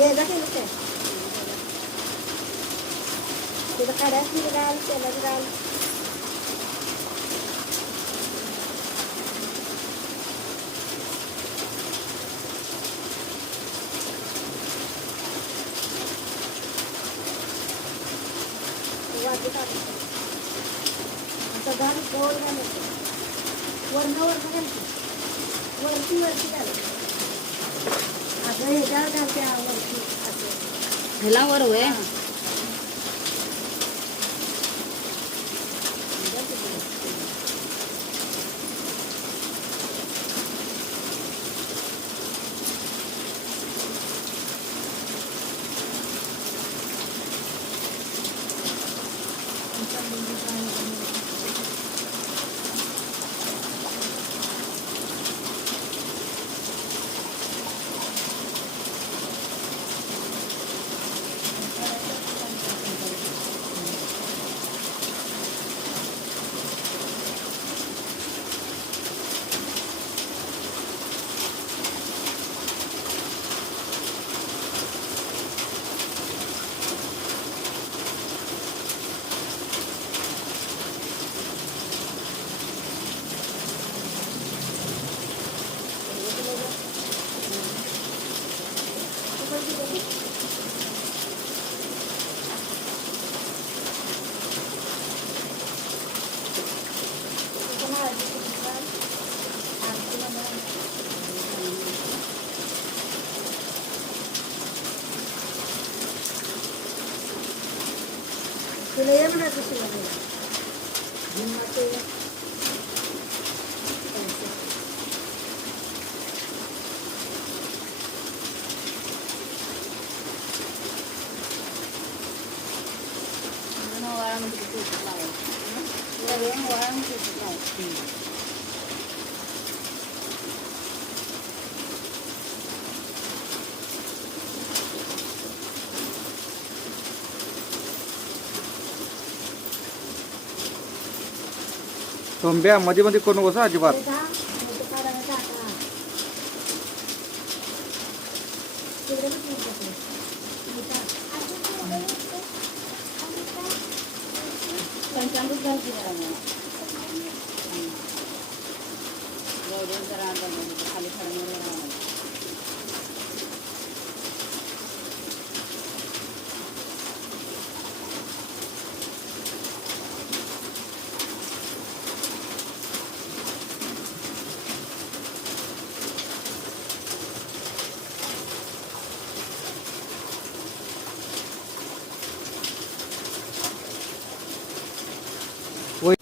घ्यायला केलं काय तिथं काढायचं घाल तेलात घाल वाटी ह्याला वर होय तुला ये म्हणा दुसऱ्या वेळेला. झिम्माचं ये. वाळामध्ये तूपमध्ये मध्ये करू नकोस अजिबात. ते खा, नाही तर काढायला टाका. तिकडे पण नाही टाकलं. नाही टाक. पंचामृत घाल की जरा मला. हं. एवढं जरा अंदाज घाल. खाली खडमर राहणार. वै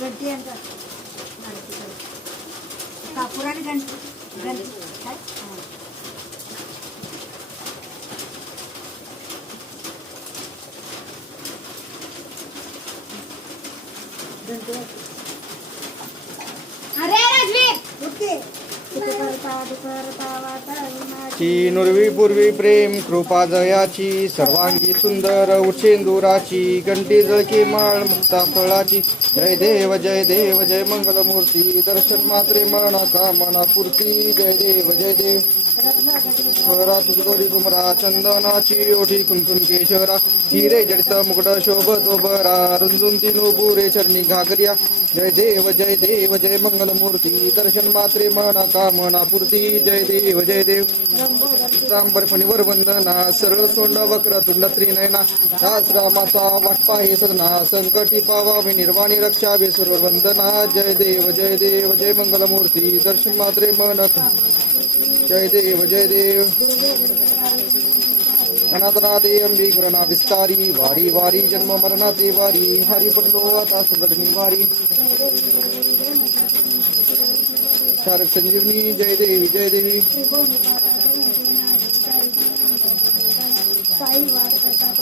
गणपती घंटी कापूर आणि घंटी घंटी काय हां. घंटी वाजते. अरे राजवीर उठते. सुख ची नुरवी पूर्वी प्रेम कृपा जयाची सर्वांगी सुंदर उचेंदुराची घंटी जळकी माळ मुक्ता फळाची. जय देव जय देव जय मंगलमूर्ती दर्शन मात्रे मना कामना पूर्ती. जय देव जय देव. रत्न घंटी. कुमरा चंदनाची ओठी कुंकुम केशरा. हिरे जडित मुकुट शोभतो बरा रुंजून तिनु बुरे चरणी घागरिया. जय देव जय देव जय मंगलमूर्ती दर्शन मात्रे मना कामना पूर्ती जय देव जय देव. लंबोदर तांबर वंदना सरळ सोंडा वक्र तुंड त्रिनयना. दास रामाचा वाटपा हे सदना संकटी पावा निर्वाणी रक्षा विसुर वंदना. जय देव जय देव जय मंगलमूर्ती दर्शन मात्रे मन जय देव जय देव. अनाथनाथे अंबी गुरना विस्तारी वारी वारी जन्म मरणाचे वारी. हरी पडलो आता संकटनी वारी उपचारक संजीवनी जय देवी जय देवी साई वाद करतात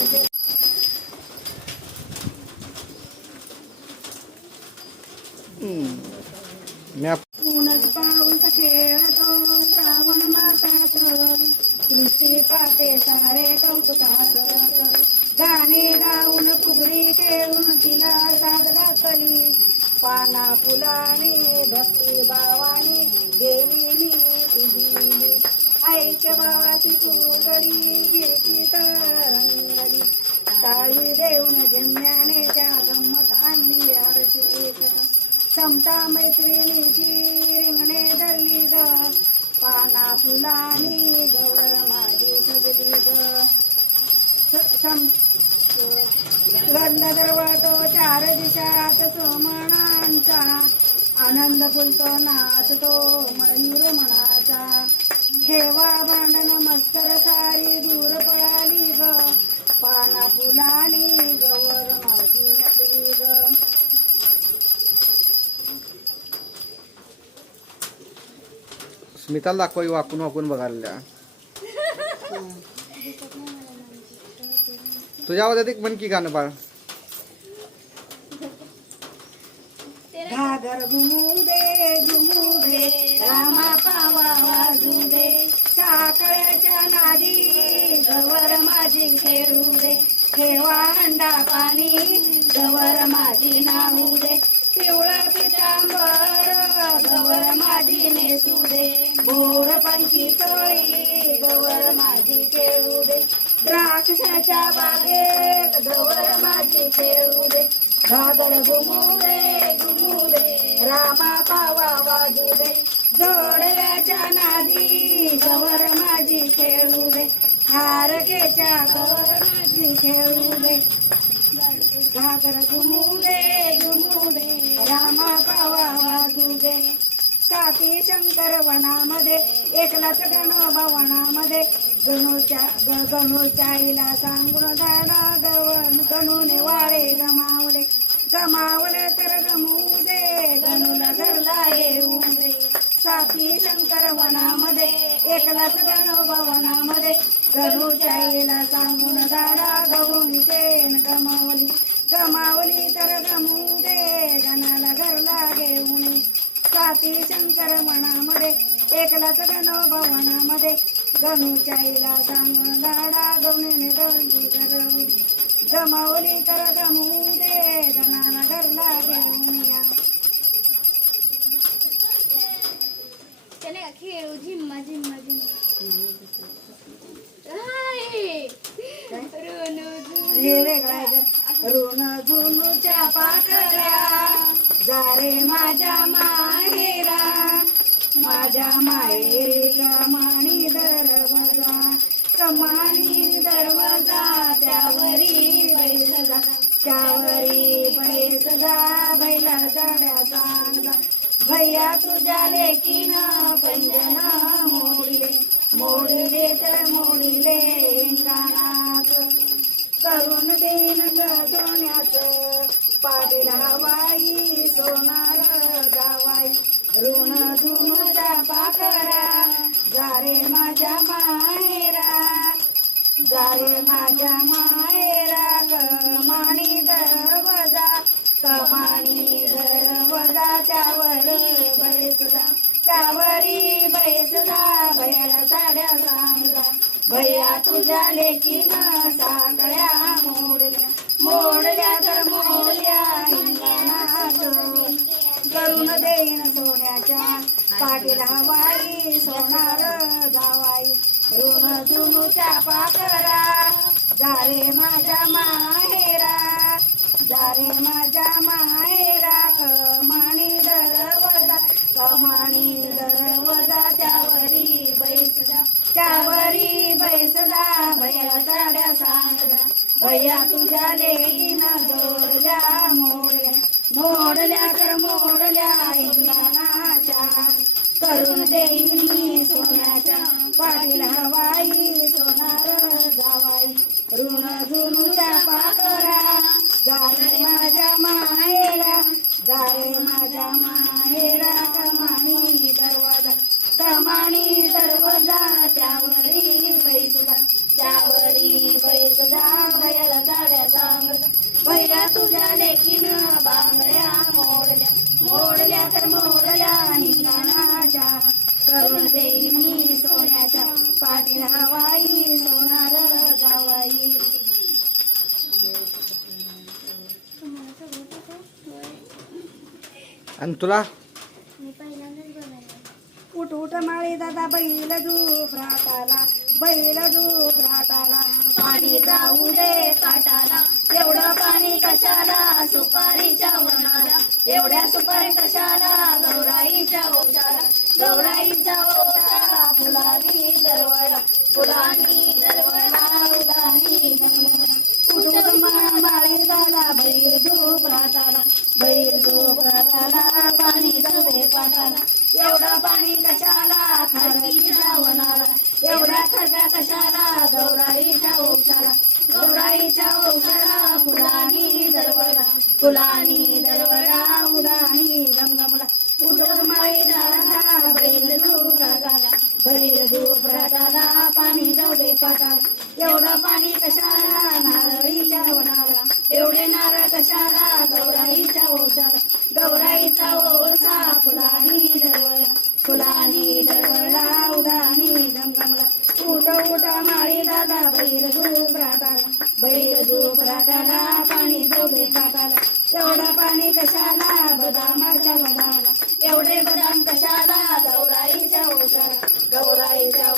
मॅप ऊनच पाऊस खेळतो श्रावण मासात. सृष्टी पाते सारे कौतुकास गाणे गाऊन फुगडी खेळून तिला साथ घातली पाना फुलाने भक्ती भावाने आईच्या भावाची फुगडी घेती तरंगली. ताळी देऊन जन्याने त्या गंमत आणली आरती एकता समता मैत्रिणीची रिंगणे धरली ग. पाना फुलानी गवर माझी सजली ग. स- दरवळतो चार दिशात सोमणांचा आनंद फुलतो नाचतो मयूर मनाचा ठेवा भांडण मस्कर सारी दूर पळाली ग. पाना फुलानी गवर माझी नसली ग. स्मिताला दाखवा वाकून वाकून बघायला. तुझ्या आवाजात एक म्हण की गाणं बाळ. घागर घुमू दे घुमू दे. रामा पावा वाजू दे. साखळ्याच्या नादी गवर माझी खेळू दे. ठेवा अंडा पाणी गवर माझी नाहू दे. पिवळा पितांबर गवर माझी नेसू दे. बोर पंखी चोळी गवर माझी खेळू दे. द्राक्षाच्या बागेत गवर माझी खेळू दे. घागर घुमू दे घुमू दे रामा पावा वाजू दे जोडव्याच्या नादी गवर माझी खेळू दे हारकेच्या गवर माझी खेळू दे घागर घुमू दे घुमू दे रामा पावा वाजू दे साती शंकर वनामध्ये एकलाच गणोबा वनामध्ये गणूच्या ग- गणूच्या आईला सांगून दादा गवन गणूने वाळे गमावले. गमावले तर गमू दे गणूला धरला येऊ दे साती शंकर वनामध्ये एकलाच गणोबा भवनामध्ये गणूच्या आईला सांगून दादा गवून चेन गमावली. गमावली तर गमू दे गणाला घरला घेऊन ये. साती शंकर वनामध्ये एकलाच गणोबा भवनामध्ये गणूच्या आईला सांगून झाडा गवणीने गमावली तर गमू दे घरला घेऊन या खेळू झिम्मा झिम्मा झिम्मा. ऋण झुनूच्या जारे माझ्या माहेरा. माझ्या माहेरी कमाणी कमाणी दरवाजा त्यावरी बैसजा. त्यावरी बैसजा बैला जाड्या सांगा भैया तुझ्या लेकीन पंजना मोडिले. मोडिले तर मोडिले गाणात करून देईन ग सोन्याचं. पाटील सोनार गावाई. ऋण धुनुच्या पाकरा जारे माझ्या माहेर जाय माझ्या माहेरा कमाणी दरवाजा कमाणी दरवाजा त्यावर बैसदा त्यावरी बैसदा भयाला साड्या सांगा. भैया तुझ्या लेकीनं साकळ्या मोडल्या. मोडल्या तर मोडल्या करून देईन सोन्याच्या. पाठीला हवाई सोनार जावाई. ऋण जुनूच्या पाकरा जारे माझ्या माहेरा. जारे माझ्या माहेरा. कमाणी दरवाजा कमाणी दरवाजा त्यावरी बैसदा त्यावरी बैसदा भैया साड्या सांगदा भैया तुझ्या लेकीनं जोडल्या मोडल्या. मोडल्या तर मोडल्या इंगणाच्या करून देईन मी पाटील हवाई सोनार जावाई. ऋण जुनूच्या पाकरा. जारे माझ्या माहेरा जारे माझ्या माहेरा. कमानी दरवाजा कमानी दरवाजा. त्यावरी पैसा त्यावरी पैसा भयाला गाड्या सांगत भैया तुझ्या लेकीन बांगड्या मोडल्या. मोडल्या तर मोड आणि तुला? उठ उठ माळी दादा बैल बैल पाणी जाऊ दे काटाला. एवढं पाणी कशाला? सुपारीच्या वनाला. एवढ्या सुपारी कशाला? गौराईच्या ओशाला गौराईच्या ओशाला फुलानी दरवळा फुलानी दरवळा फुलानी दरवळा उडानी रमगमला उठून माळी दादा बैल दूर रागाला बैल दूर रागाला पाणी जाऊ दे पाटाला एवढं पाणी कशाला? नारळीच्या वनाला. एवढे नारळ कशाला? गौराईच्या ओशाला गौराईचा ओसा फुलानी दरवळा फुलानी दरवळा उडानी गमगमला उठ उठा माळी दादा बैल धूप राटाला बैल धूप राटाला पाणी जाऊ पाटाला एवढा पाणी कशाला? बदामाच्या बदाला एवढे बदाम कशाला? गौराईच्या ओशाला गौराईच्या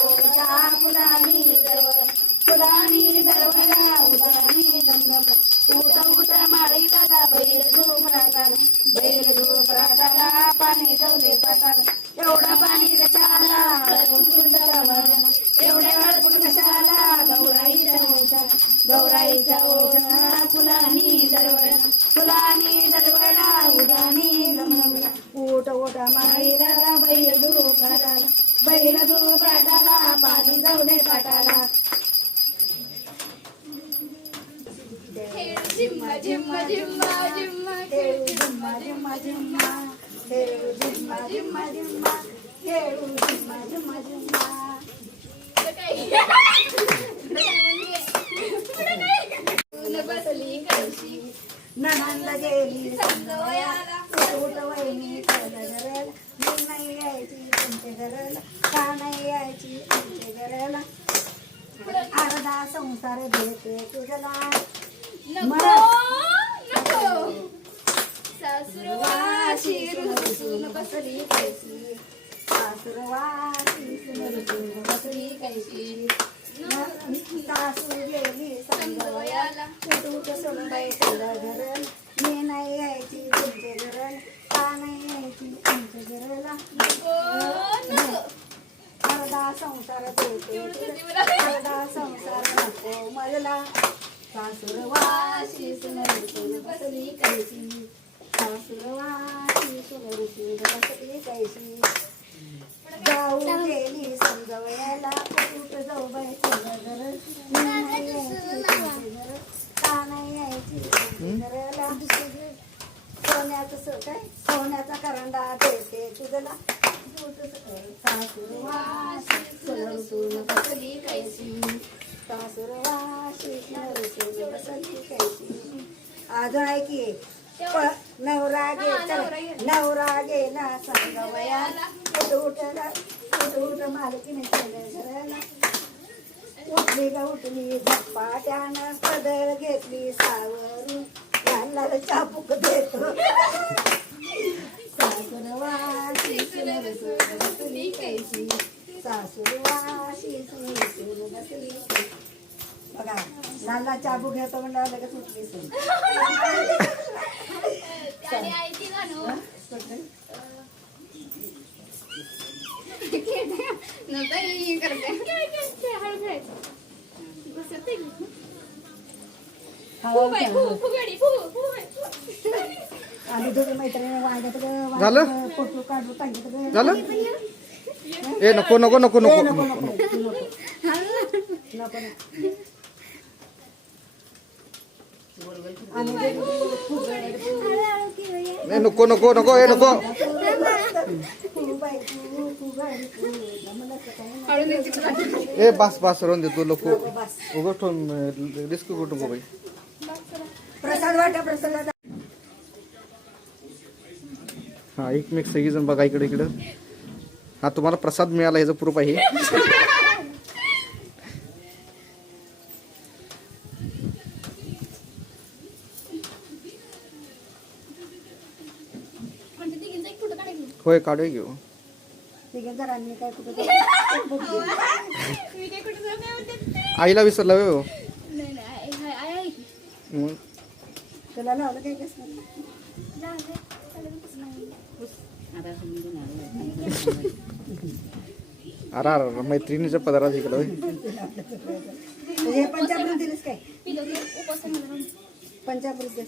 बैल धूप राटाला पाणी जाऊ दे पाटाला. जिम्मा जिम्मा जिम्मा जिम्मा खेळू झिम्मा झिम्मा झिम्मा. खेळू झिम्मा झिम्मा झिम्मा. खेळू झिम्मा झिम्मा झिम्मा. बसली कळशी. नणंद गेली. संगवयाला उठ वहिनी घराला मी नाही यायची घराला का नाही यायची आमच्या घराला. अर्धा संसार देते तुझला सासुरवाशी रुसून बसली कळशी सासुरवासी सुनरुसून बसली कैशी? सासू गेली उठ सोनबाई तुझं घरल. मी नाही यायची तुमच्या घरल का नाही यायची आमच्या घरला नको अर्धा संसार देते अर्धा संसार नको मला सासुरवासी सुनरुसून बसली कैशी सासुरवासी सुनरुसून बसली कैशी जाऊ गेली समजवयाला कुठ जाऊ तुझं घर का नाही यायची घराला सोन्याचं काय? सोन्याचा करंडा देते तुझला. अजून आहे की नवरा गे नवरा गेला संगवयाला उठ उठला उठ मालकीने उठली का उठली झपाट्यानं पदर घेतली सावरून. चापूक देतो सासुरवाशी सुनरसून बसली कैसी सासुरवाशी सुनरसून बसली कैसी. बघा लाला चाबू घेतो म्हणलं लगेच उठली सून. त्याने हं? कुठली? नव्हता हे करते काय करते हळू खेळायचं बसते हवा बाई उठवा. फू फुगडी फू फू बाई, फू. आम्ही दोघी मैत्रिणी वांग्यात ग झालं? फोटो काढू सांगितलं ग. झालं ए नको नको नको नको नको नको नको नको नको नको ए, नको. ए बास बास राहून दे तू लोक उगं ठेवून रिस्क कुठं नको बाई. प्रसाद वाटा प्रसाद हा एकमेक सगळीजण बघा इकडे इकडं. हा तुम्हाला प्रसाद मिळाला ह्याचं प्रूफ आहे. होय काढून घेऊ काय आईला विसरला वेळ हो. मग तुला लावलं काय अरे अरे मैत्रिणीच्या पदारात इकडं होय. पंचामृत दिलीस काय पंचामृत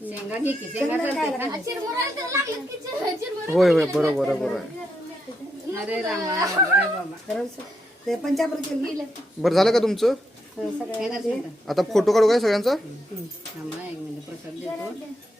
शेंगा घे की शेंगा चालते होय होय बरोबर बरोबर आहे. अरे रामा अरे बाबा. तर ते पंचामृत दिलं ना? बरं झालं का तुमचं? हे. आता फोटो काढू काय सगळ्यांचा? थांबा एक मिनिट प्रसाद देतो.